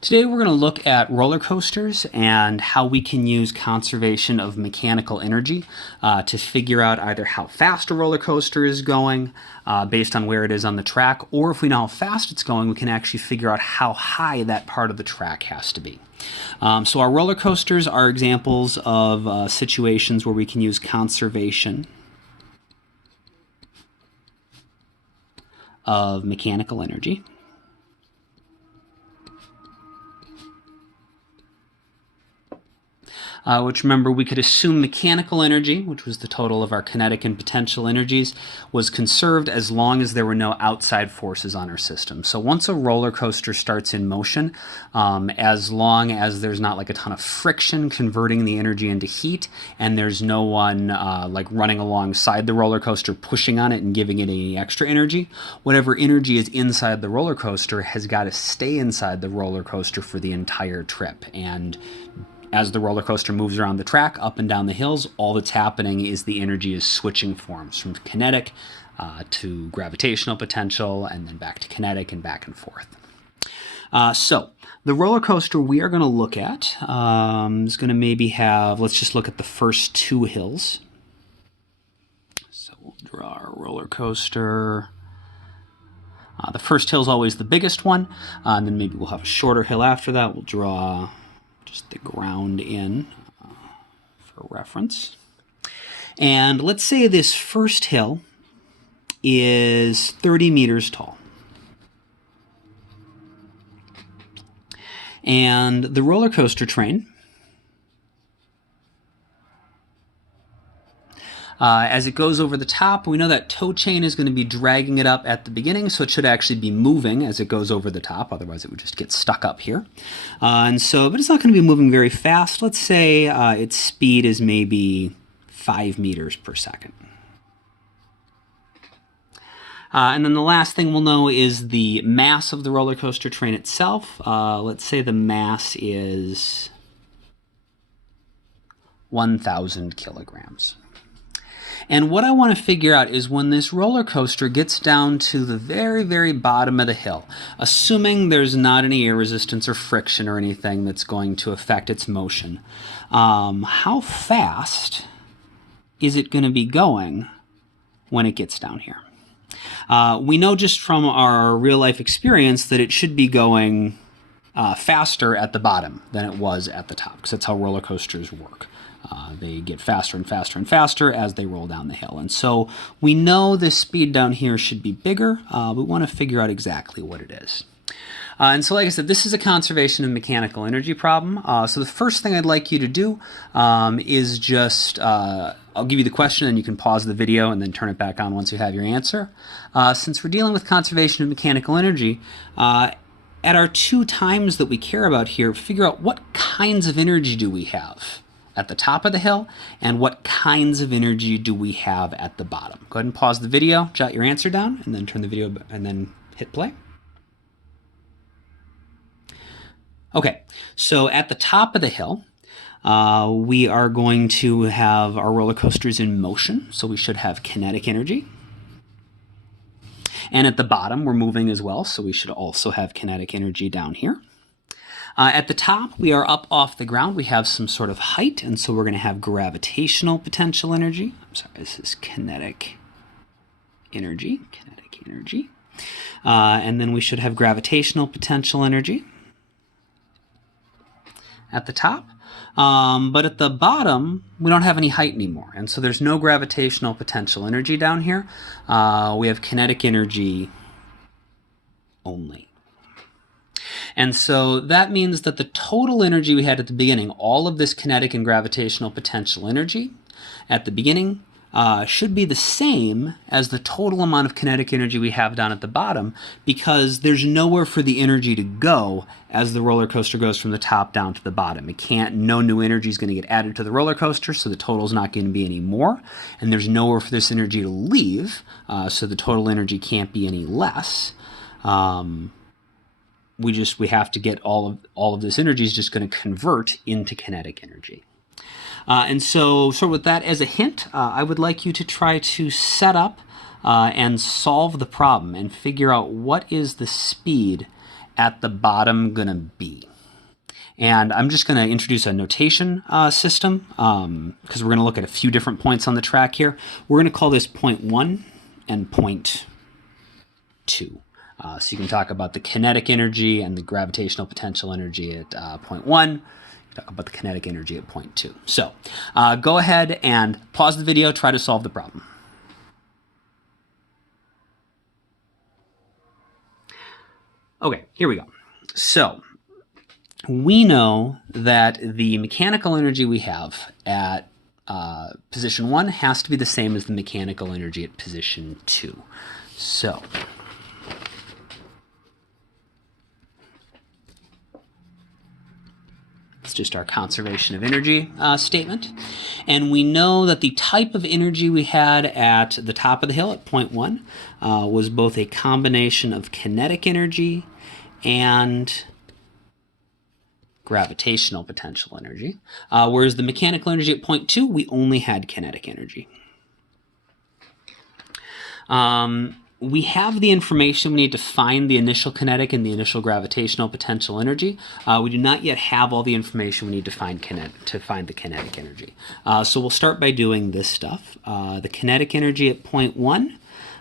Today we're going to look at roller coasters and how we can use conservation of mechanical energy to figure out either how fast a roller coaster is going based on where it is on the track, or if we know how fast it's going, we can actually figure out how high that part of the track has to be. So our roller coasters are examples of situations where we can use conservation of mechanical energy. Which, remember, we could assume mechanical energy, which was the total of our kinetic and potential energies, was conserved as long as there were no outside forces on our system. So once a roller coaster starts in motion, as long as there's not like a ton of friction converting the energy into heat, and there's no one like running alongside the roller coaster pushing on it and giving it any extra energy, whatever energy is inside the roller coaster has got to stay inside the roller coaster for the entire trip. And as the roller coaster moves around the track, up and down the hills, all that's happening is the energy is switching forms from kinetic to gravitational potential, and then back to kinetic and back and forth. So the roller coaster we are going to look at is going to maybe have, let's just look at the first two hills. So we'll draw our roller coaster. The first hill is always the biggest one, and then maybe we'll have a shorter hill after that. We'll draw just the ground in for reference. And let's say this first hill is 30 meters tall. And the roller coaster train, as it goes over the top, we know that tow chain is going to be dragging it up at the beginning, so it should actually be moving as it goes over the top, otherwise it would just get stuck up here. But it's not going to be moving very fast. Let's say its speed is maybe 5 meters per second. And then the last thing we'll know is the mass of the roller coaster train itself. Let's say the mass is 1,000 kilograms. And what I want to figure out is when this roller coaster gets down to the very, very bottom of the hill, assuming there's not any air resistance or friction or anything that's going to affect its motion, how fast is it going to be going when it gets down here? We know just from our real-life experience that it should be going faster at the bottom than it was at the top, because that's how roller coasters work. They get faster and faster and faster as they roll down the hill. And so we know the speed down here should be bigger. We want to figure out exactly what it is. And so, like I said, this is a conservation of mechanical energy problem. So the first thing I'd like you to do is just, I'll give you the question and you can pause the video and then turn it back on once you have your answer. Since we're dealing with conservation of mechanical energy, at our two times that we care about here, figure out what kinds of energy do we have at the top of the hill, and what kinds of energy do we have at the bottom. Go ahead and pause the video, jot your answer down, and then turn the video and then hit play. Okay, so at the top of the hill, we are going to have our roller coasters in motion, so we should have kinetic energy. And at the bottom, we're moving as well, so we should also have kinetic energy down here. At the top, we are up off the ground. We have some sort of height, and so we're going to have gravitational potential energy. I'm sorry, this is kinetic energy. And then we should have gravitational potential energy at the top. But at the bottom, we don't have any height anymore, and so there's no gravitational potential energy down here. We have kinetic energy only. And so that means that the total energy we had at the beginning, all of this kinetic and gravitational potential energy at the beginning, should be the same as the total amount of kinetic energy we have down at the bottom, because there's nowhere for the energy to go as the roller coaster goes from the top down to the bottom. No new energy is going to get added to the roller coaster, so the total is not going to be any more, and there's nowhere for this energy to leave, so the total energy can't be any less. We have to get all of this energy is just going to convert into kinetic energy. And so with that as a hint, I would like you to try to set up and solve the problem and figure out what is the speed at the bottom going to be. And I'm just going to introduce a notation system because we're going to look at a few different points on the track here. We're going to call this point 1 and point 2. So you can talk about the kinetic energy and the gravitational potential energy at point 1. Talk about the kinetic energy at point 2. So go ahead and pause the video, try to solve the problem. Okay, here we go. So we know that the mechanical energy we have at position 1 has to be the same as the mechanical energy at position 2. So it's just our conservation of energy statement. And we know that the type of energy we had at the top of the hill at point 1 was both a combination of kinetic energy and gravitational potential energy. Whereas the mechanical energy at point 2, we only had kinetic energy. We have the information we need to find the initial kinetic and the initial gravitational potential energy. We do not yet have all the information we need to find the kinetic energy. So we'll start by doing this stuff. The kinetic energy at point 1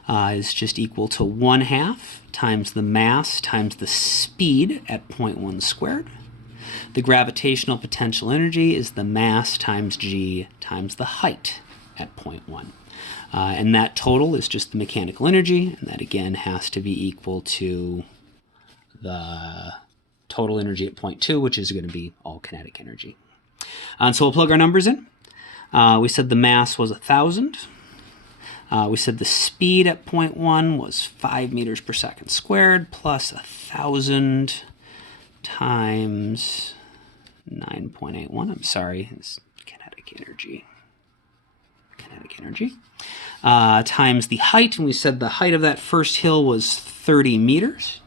is just equal to 1/2 times the mass times the speed at point 1 squared. The gravitational potential energy is the mass times g times the height at point 1. And that total is just the mechanical energy, and that again has to be equal to the total energy at point 2, which is going to be all kinetic energy. And so we'll plug our numbers in. We said the mass was 1,000. We said the speed at point 1 was 5 meters per second squared plus 1,000 times 9.81. I'm sorry, it's kinetic energy. Times the height, and we said the height of that first hill was 30 meters.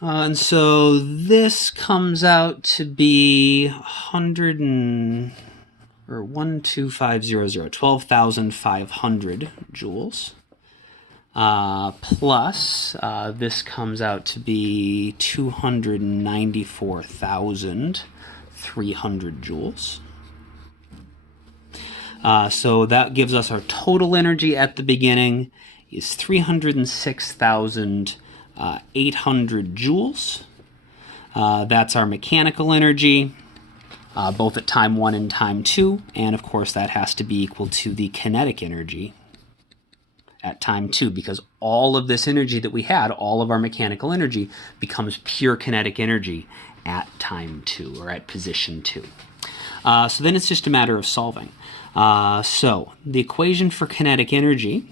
And so this comes out to be 12,500 joules. Plus, this comes out to be 294,300 joules. So that gives us our total energy at the beginning is 306,800 joules. That's our mechanical energy, both at time 1 and time 2. And of course, that has to be equal to the kinetic energy at time 2, because all of this energy that we had, all of our mechanical energy, becomes pure kinetic energy at time 2, or at position 2. So then it's just a matter of solving. So the equation for kinetic energy,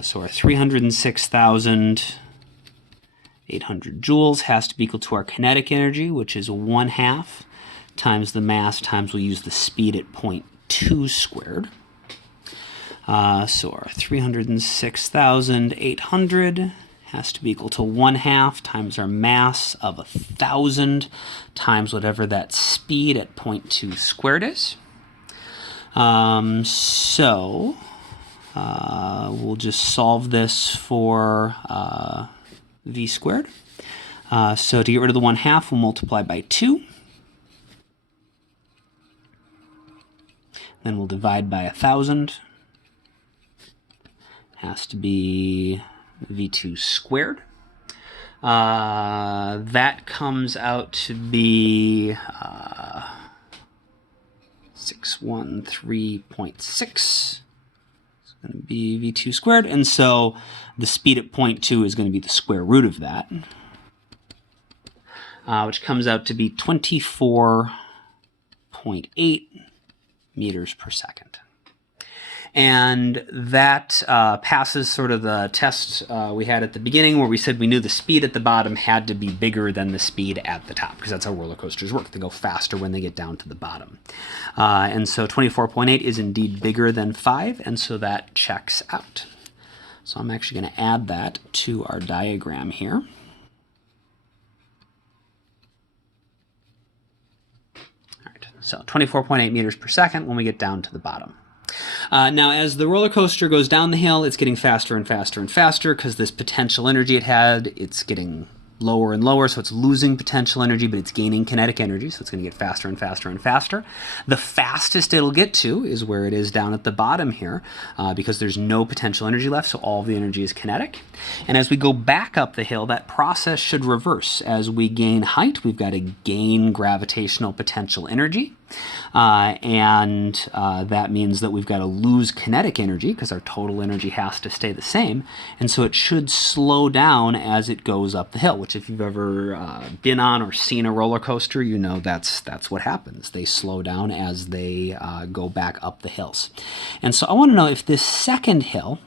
so our 306,800 joules has to be equal to our kinetic energy, which is 1/2 times the mass times we'll use the speed at point 2 squared. So our 306,800 has to be equal to 1/2 times our mass of 1,000 times whatever that speed at point 2 squared is. So we'll just solve this for v squared. So to get rid of the 1/2, we'll multiply by 2. Then we'll divide by 1,000. Has to be v2 squared. That comes out to be 613.6. It's going to be v2 squared. And so the speed at point 2 is going to be the square root of that, which comes out to be 24.8 meters per second. And that passes sort of the test we had at the beginning, where we said we knew the speed at the bottom had to be bigger than the speed at the top, because that's how roller coasters work. They go faster when they get down to the bottom. And so 24.8 is indeed bigger than 5, and so that checks out. So I'm actually going to add that to our diagram here. All right, so 24.8 meters per second when we get down to the bottom. Now, as the roller coaster goes down the hill, it's getting faster and faster and faster, because this potential energy it had, it's getting lower and lower, so it's losing potential energy, but it's gaining kinetic energy, so it's going to get faster and faster and faster. The fastest it'll get to is where it is down at the bottom here, because there's no potential energy left, so all of the energy is kinetic. And as we go back up the hill, that process should reverse. As we gain height, we've got to gain gravitational potential energy. That means that we've got to lose kinetic energy because our total energy has to stay the same. And so it should slow down as it goes up the hill, which if you've ever been on or seen a roller coaster, you know that's what happens. They slow down as they go back up the hills. And so I want to know if this second hill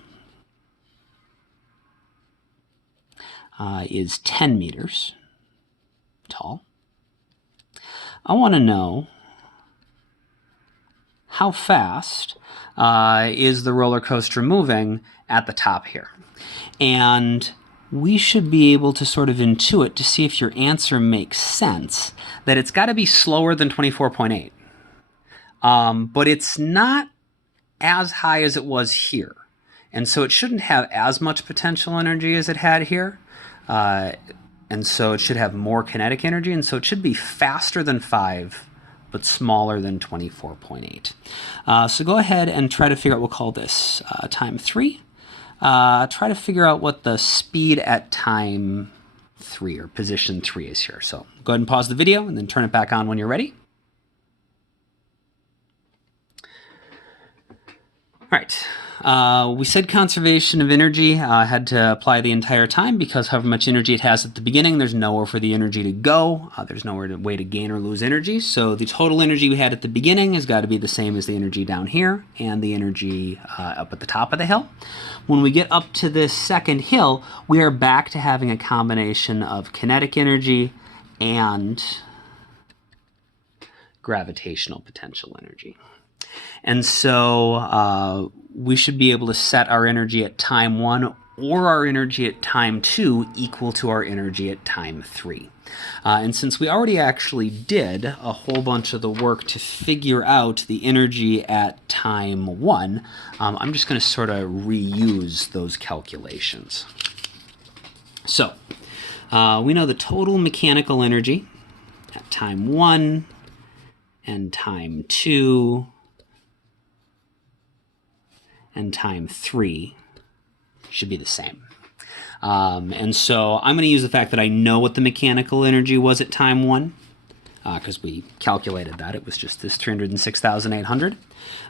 is 10 meters tall. I want to know how fast is the roller coaster moving at the top here. And we should be able to sort of intuit to see if your answer makes sense that it's got to be slower than 24.8. But it's not as high as it was here. And so it shouldn't have as much potential energy as it had here. And so it should have more kinetic energy. And so it should be faster than 5, but smaller than 24.8. So go ahead and try to figure out, we'll call this time 3. Try to figure out what the speed at time 3 or position 3 is here. So go ahead and pause the video and then turn it back on when you're ready. All right. We said conservation of energy had to apply the entire time because however much energy it has at the beginning, there's nowhere for the energy to go. There's nowhere way to gain or lose energy. So the total energy we had at the beginning has got to be the same as the energy down here and the energy up at the top of the hill. When we get up to this second hill, we are back to having a combination of kinetic energy and gravitational potential energy. And so we should be able to set our energy at time 1 or our energy at time 2 equal to our energy at time 3. And since we already actually did a whole bunch of the work to figure out the energy at time 1, I'm just going to sort of reuse those calculations. So we know the total mechanical energy at time 1 and time 2 and time 3 should be the same. And so I'm going to use the fact that I know what the mechanical energy was at time 1, because we calculated that. It was just this 306,800.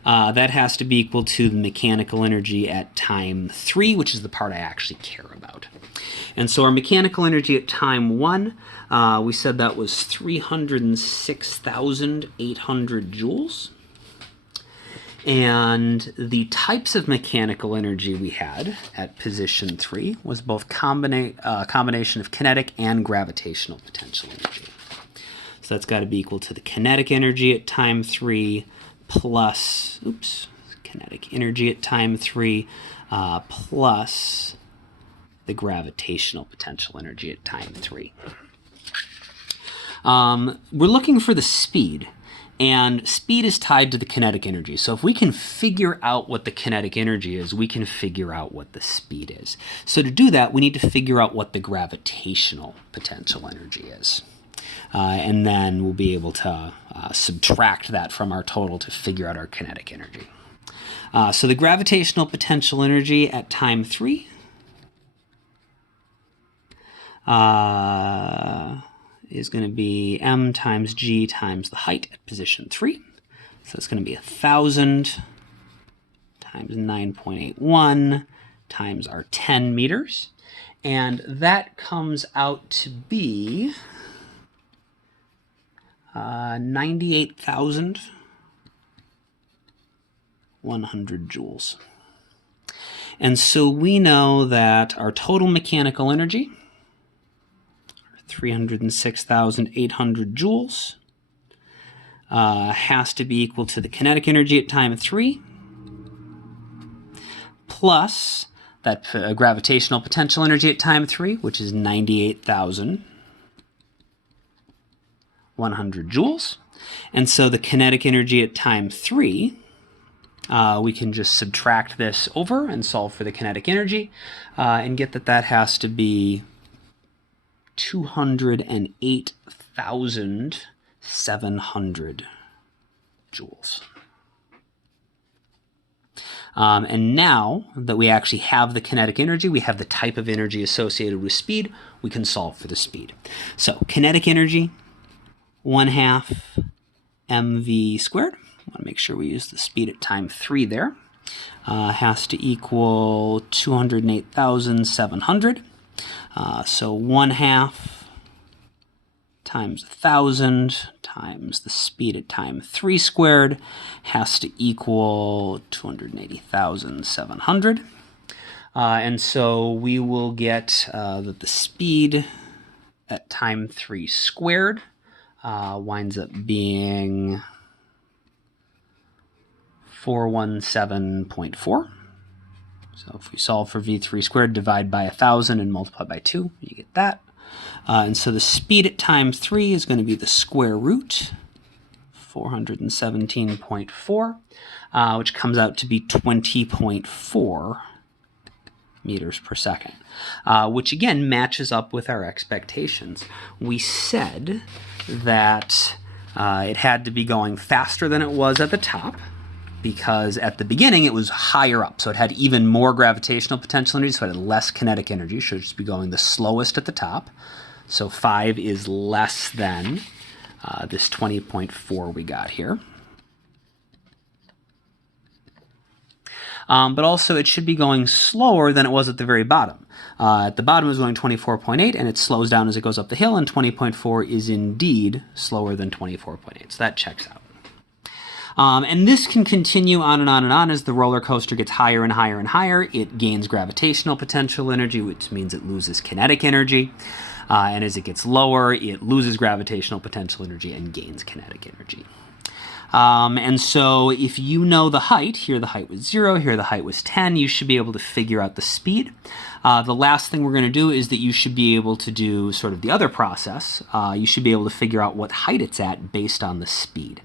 That has to be equal to the mechanical energy at time 3, which is the part I actually care about. And so our mechanical energy at time 1, we said that was 306,800 joules. And the types of mechanical energy we had at position 3 was both combination of kinetic and gravitational potential energy. So that's got to be equal to the kinetic energy at time 3 plus, kinetic energy at time 3 plus the gravitational potential energy at time 3. We're looking for the speed. And speed is tied to the kinetic energy. So if we can figure out what the kinetic energy is, we can figure out what the speed is. So to do that, we need to figure out what the gravitational potential energy is. And then we'll be able to subtract that from our total to figure out our kinetic energy. So the gravitational potential energy at time 3 is going to be m times g times the height at position 3. So it's going to be 1,000 times 9.81 times our 10 meters. And that comes out to be 98,100 joules. And so we know that our total mechanical energy, 306,800 joules, has to be equal to the kinetic energy at time 3 plus that gravitational potential energy at time 3, which is 98,100 joules. And so the kinetic energy at time 3, we can just subtract this over and solve for the kinetic energy and get that that has to be 208,700 joules. And now that we actually have the kinetic energy, we have the type of energy associated with speed, we can solve for the speed. So kinetic energy, 1/2 mv squared. I want to make sure we use the speed at time 3 there. Has to equal 208,700. So 1/2 times 1,000 times the speed at time 3 squared has to equal 280,700. And so we will get that the speed at time 3 squared winds up being 417.4. So if we solve for v3 squared, divide by 1,000 and multiply by 2, you get that. And so the speed at time 3 is going to be the square root, 417.4, which comes out to be 20.4 meters per second, which again matches up with our expectations. We said that it had to be going faster than it was at the top, because at the beginning it was higher up, so it had even more gravitational potential energy, so it had less kinetic energy. It should just be going the slowest at the top. So 5 is less than this 20.4 we got here. But also it should be going slower than it was at the very bottom. At the bottom it was going 24.8, and it slows down as it goes up the hill, and 20.4 is indeed slower than 24.8, so that checks out. And this can continue on and on and on as the roller coaster gets higher and higher and higher. It gains gravitational potential energy, which means it loses kinetic energy. And as it gets lower, it loses gravitational potential energy and gains kinetic energy. And so if you know the height, here the height was 0, here the height was 10, you should be able to figure out the speed. The last thing we're going to do is that you should be able to do sort of the other process. You should be able to figure out what height it's at based on the speed.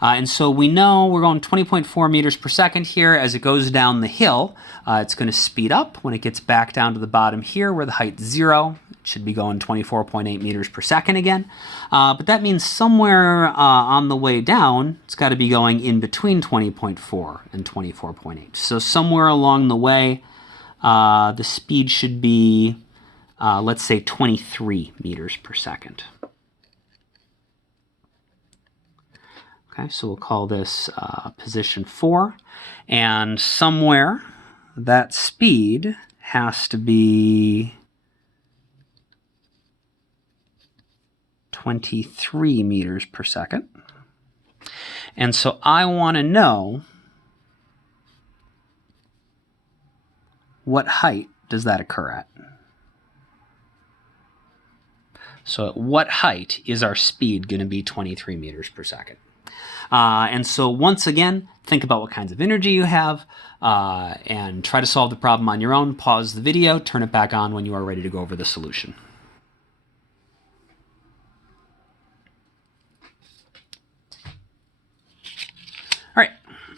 And so we know we're going 20.4 meters per second here. As it goes down the hill, it's going to speed up. When it gets back down to the bottom here where the height's 0, it should be going 24.8 meters per second again. But that means somewhere on the way down, it's got to be going in between 20.4 and 24.8. So somewhere along the way, the speed should be, let's say, 23 meters per second. Okay, so we'll call this position 4, and somewhere that speed has to be 23 meters per second. And so I want to know what height does that occur at. So at what height is our speed going to be 23 meters per second? And so once again, think about what kinds of energy you have and try to solve the problem on your own. Pause the video, turn it back on when you are ready to go over the solution. All right,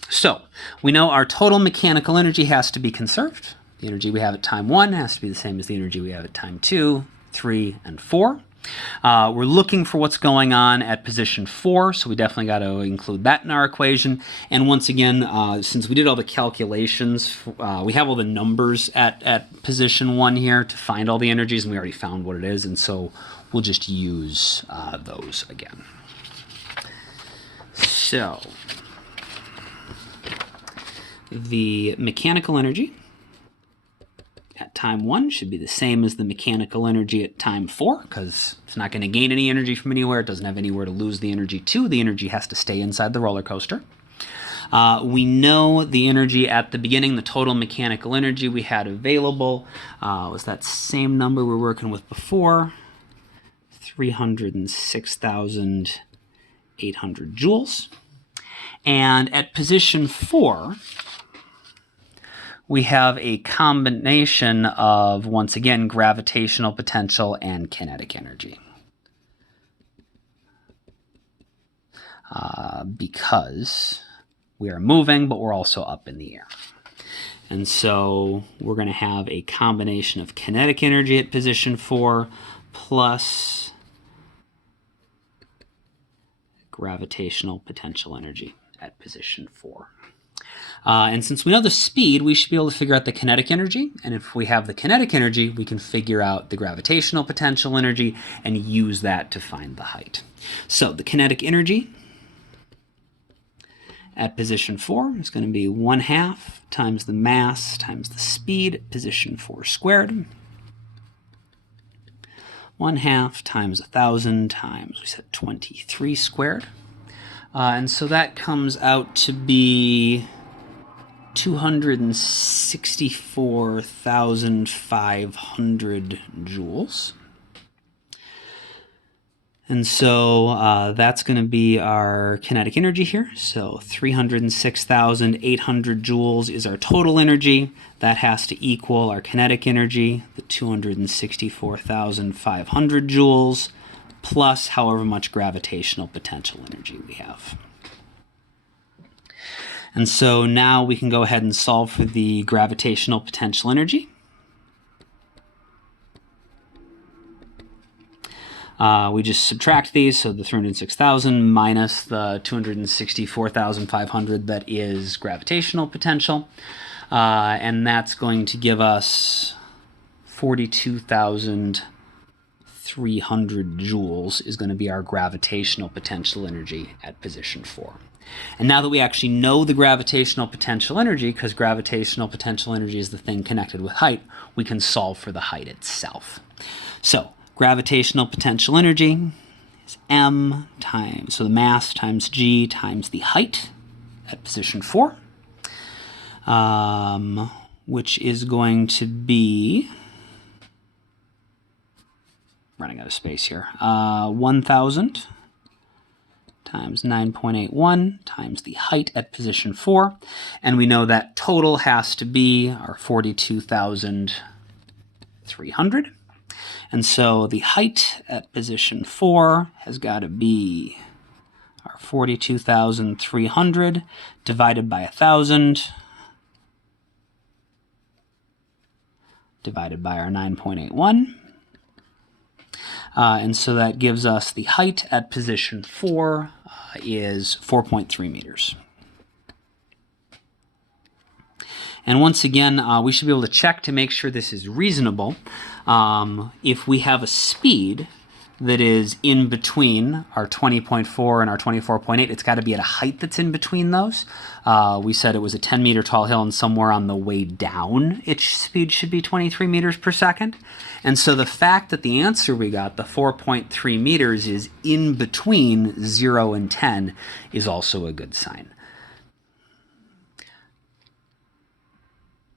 so we know our total mechanical energy has to be conserved. The energy we have at time 1 has to be the same as the energy we have at time 2, 3, and 4. We're looking for what's going on at position 4, so we definitely got to include that in our equation. And once again, since we did all the calculations, we have all the numbers at position 1 here to find all the energies, and we already found what it is, and so we'll just use those again. So the mechanical energy at time 1 should be the same as the mechanical energy at time 4, because it's not going to gain any energy from anywhere. It doesn't have anywhere to lose the energy to. The energy has to stay inside the roller coaster. We know the energy at the beginning, the total mechanical energy we had available was that same number we're working with before, 306,800 joules. And at position 4, we have a combination of, once again, gravitational potential and kinetic energy. Because we are moving, but we're also up in the air. And so we're going to have a combination of kinetic energy at position 4 plus gravitational potential energy at position 4. And since we know the speed, we should be able to figure out the kinetic energy. And if we have the kinetic energy, we can figure out the gravitational potential energy and use that to find the height. So the kinetic energy at position 4 is going to be 1/2 times the mass times the speed at position 4 squared. 1/2 times 1,000 times, we said 23 squared. And so that comes out to be 264,500 joules. And so that's going to be our kinetic energy here. So 306,800 joules is our total energy. That has to equal our kinetic energy, the 264,500 joules, plus however much gravitational potential energy we have. And so now we can go ahead and solve for the gravitational potential energy. We just subtract these, so the 306,000 minus the 264,500 that is gravitational potential. And that's going to give us 42,300 joules is going to be our gravitational potential energy at position 4. And now that we actually know the gravitational potential energy, because gravitational potential energy is the thing connected with height, we can solve for the height itself. So gravitational potential energy is m times, so the mass times g times the height at position 4, which is going to be, running out of space here, 1,000 times 9.81 times the height at position 4. And we know that total has to be our 42,300. And so the height at position 4 has got to be our 42,300 divided by 1,000 divided by our 9.81. And so that gives us the height at position 4 is 4.3 meters. And once again, we should be able to check to make sure this is reasonable. If we have a speed that is in between our 20.4 and our 24.8, it's got to be at a height that's in between those. We said it was a 10-meter tall hill, and somewhere on the way down, its speed should be 23 meters per second. And so the fact that the answer we got, the 4.3 meters, is in between 0 and 10 is also a good sign.